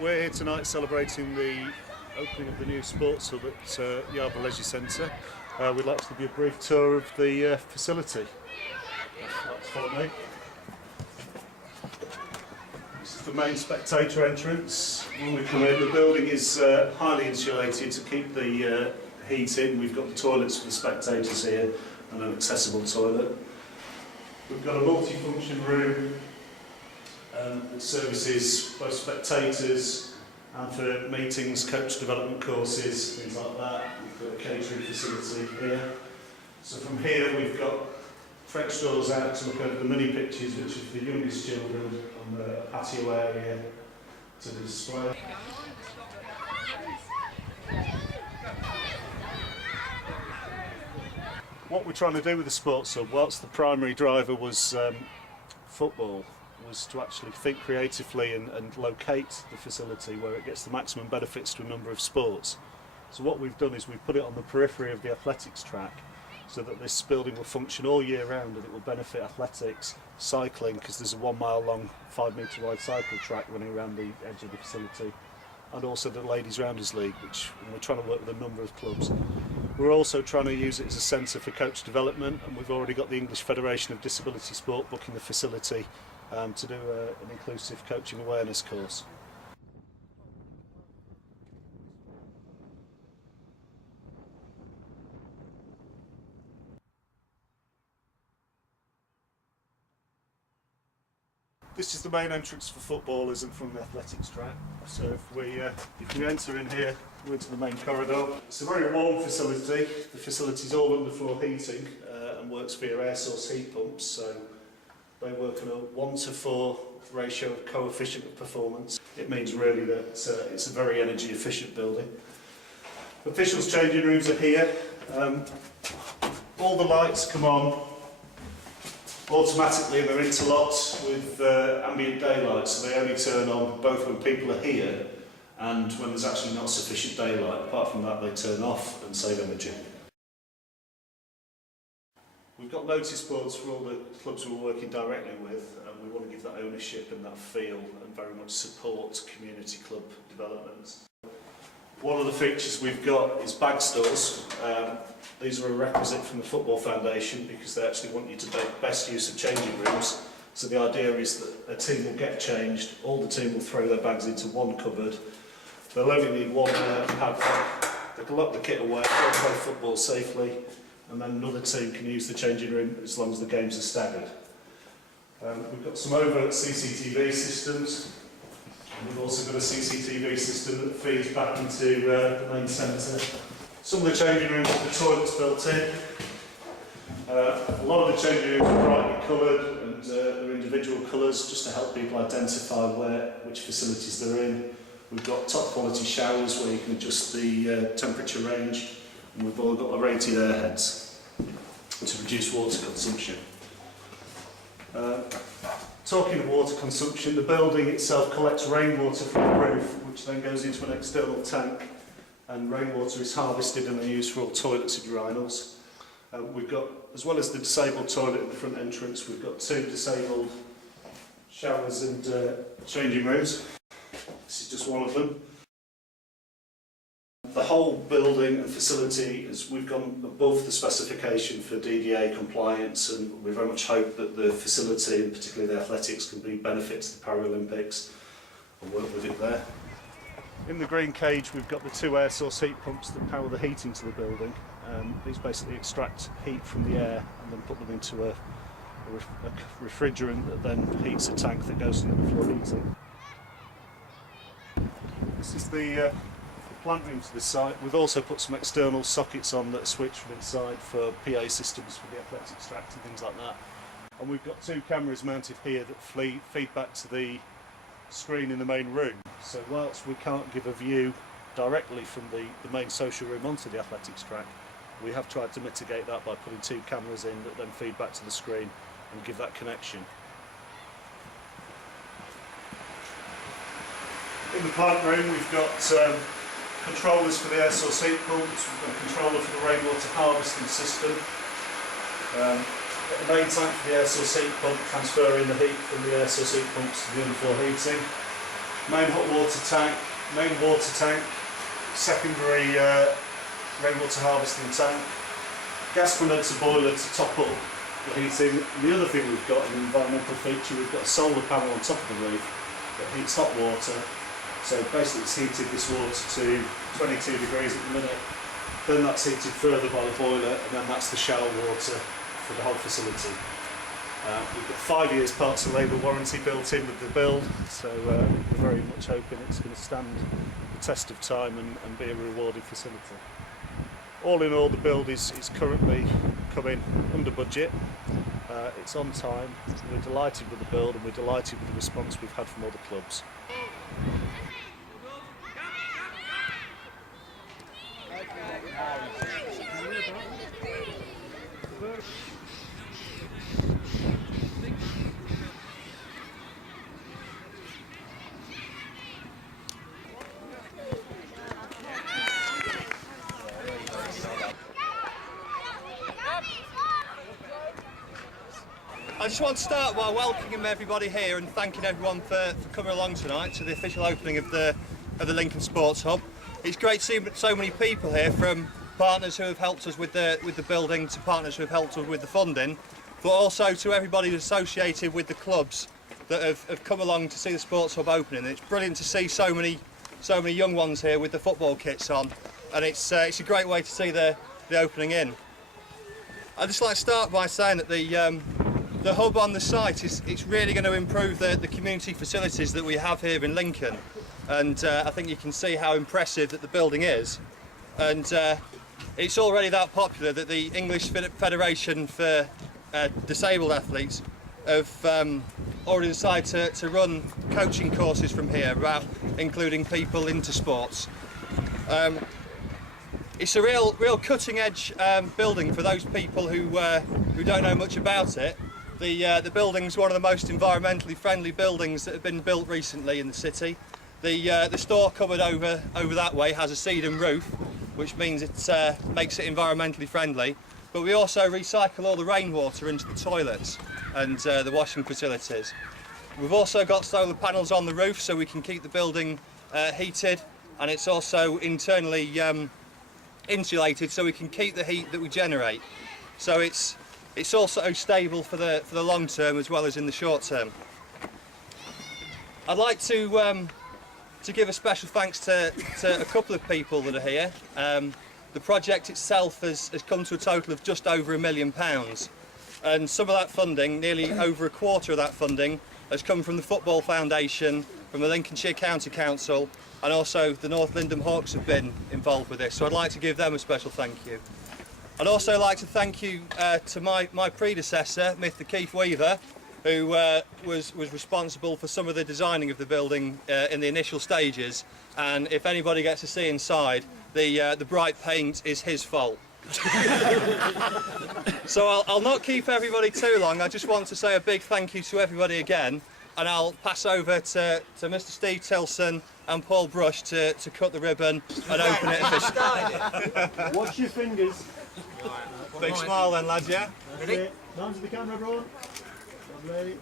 We're here tonight celebrating the opening of the new sports hub at Yarborough Leisure Centre. We'd like to give you a brief tour of the facility. That's follow me. This is the main spectator entrance. When we come in, the building is highly insulated to keep the heat in. We've got the toilets for the spectators here and an accessible toilet. We've got a multi-function room that services both spectators and for meetings, coach development courses, things like that. We've got a catering facility here. So from here we've got French doors out to look over the mini pitches, which are for the youngest children, on the patio area to display. What we're trying to do with the sports hub, whilst the primary driver was football, was to actually think creatively and locate the facility where it gets the maximum benefits to a number of sports. So what we've done is we've put it on the periphery of the athletics track so that this building will function all year round and it will benefit athletics, cycling, because there's a 1 mile long, 5 metre wide cycle track running around the edge of the facility, and also the Ladies Rounders League, which we're trying to work with a number of clubs. We're also trying to use it as a centre for coach development, and we've already got the English Federation of Disability Sport booking the facility to do an inclusive coaching awareness course. This is the main entrance for footballers and from the athletics track. So if we enter in here, we're into the main corridor. It's a very warm facility. The facility is all underfloor heating and works via air source heat pumps. So they work on a 1:4 ratio of coefficient of performance. It means really that it's a very energy efficient building. Officials' changing rooms are here. All the lights come on automatically and they're interlocked with ambient daylight, so they only turn on both when people are here and when there's actually not sufficient daylight. Apart from that, they turn off and save energy. We've got notice boards for all the clubs we're working directly with, and we want to give that ownership and that feel and very much support community club development. One of the features we've got is bag stores. These are a requisite from the Football Foundation because they actually want you to make best use of changing rooms. So the idea is that a team will get changed, all the team will throw their bags into one cupboard. They'll only need one padlock, they can lock the kit away, they'll play football safely, and then another team can use the changing room as long as the games are staggered. We've got some overt CCTV systems. We've also got a CCTV system that feeds back into the main centre. Some of the changing rooms have the toilets built in. A lot of the changing rooms are brightly coloured and they're individual colours just to help people identify which facilities they're in. We've got top quality showers where you can adjust the temperature range, and we've all got the rated airheads to reduce water consumption. Talking of water consumption, the building itself collects rainwater from the roof, which then goes into an external tank, and rainwater is harvested and then used for all toilets and urinals. We've got, as well as the disabled toilet at the front entrance, we've got 2 disabled showers and changing rooms. This is just one of them. The whole building and facility, we've gone above the specification for DDA compliance, and we very much hope that the facility, and particularly the athletics, can be benefit to the Paralympics and work with it there. In the green cage we've got the 2 air source heat pumps that power the heating to the building. These basically extract heat from the air and then put them into a refrigerant that then heats a tank that goes into the floor heating. This is the plant room to the site. We've also put some external sockets on that switch from inside for PA systems for the athletics track and things like that. And we've got 2 cameras mounted here that feed back to the screen in the main room. So whilst we can't give a view directly from the main social room onto the athletics track, we have tried to mitigate that by putting 2 cameras in that then feed back to the screen and give that connection. In the plant room we've got controllers for the air source heat pumps, we've got a controller for the rainwater harvesting system. The main tank for the air source heat pump, transferring the heat from the air source heat pumps to the underfloor heating. main hot water tank, main water tank, secondary rainwater harvesting tank, gas condenser boiler to top up the heating. And the other thing we've got, an environmental feature, we've got a solar panel on top of the roof that heats hot water. So basically it's heated this water to 22 degrees at the minute. Then that's heated further by the boiler, and then that's the shower water for the whole facility. We've got 5 years parts and labour warranty built in with the build, so we're very much hoping it's going to stand the test of time and be a rewarding facility. All in all, the build is currently coming under budget. It's on time. We're delighted with the build and we're delighted with the response we've had from other clubs. I just want to start by welcoming everybody here and thanking everyone for coming along tonight to the official opening of the Lincoln Sports Hub. It's great to see so many people here, from partners who have helped us with the building to partners who have helped us with the funding, but also to everybody associated with the clubs that have come along to see the Sports Hub opening. It's brilliant to see so many young ones here with the football kits on, and it's a great way to see the opening in. I'd just like to start by saying that the hub on the site it's really going to improve the community facilities that we have here in Lincoln, and I think you can see how impressive that the building is, and it's already that popular that the English Federation for Disabled Athletes have already decided to run coaching courses from here about including people into sports. It's a real cutting-edge building for those people who don't know much about it. The building's one of the most environmentally friendly buildings that have been built recently in the city. The store cupboard over that way has a cedar roof, which means it makes it environmentally friendly. But we also recycle all the rainwater into the toilets and the washing facilities. We've also got solar panels on the roof so we can keep the building heated, and it's also internally insulated so we can keep the heat that we generate. So it's also stable for the long term as well as in the short term. I'd like to give a special thanks to a couple of people that are here. The project itself has come to a total of just over £1 million, and some of that funding, nearly over a quarter of that funding, has come from the Football Foundation, from the Lincolnshire County Council, and also the North Lindham Hawks have been involved with this, so I'd like to give them a special thank you. I'd also like to thank you to my predecessor, Mr. Keith Weaver, who was responsible for some of the designing of the building in the initial stages, and if anybody gets to see inside, the bright paint is his fault. So I'll not keep everybody too long. I just want to say a big thank you to everybody again, and I'll pass over to Mr. Steve Tilson and Paul Brush to cut the ribbon and open it officially. Watch your fingers. Big smile then, lads, yeah? Ready? Down to the camera, everyone. Lovely.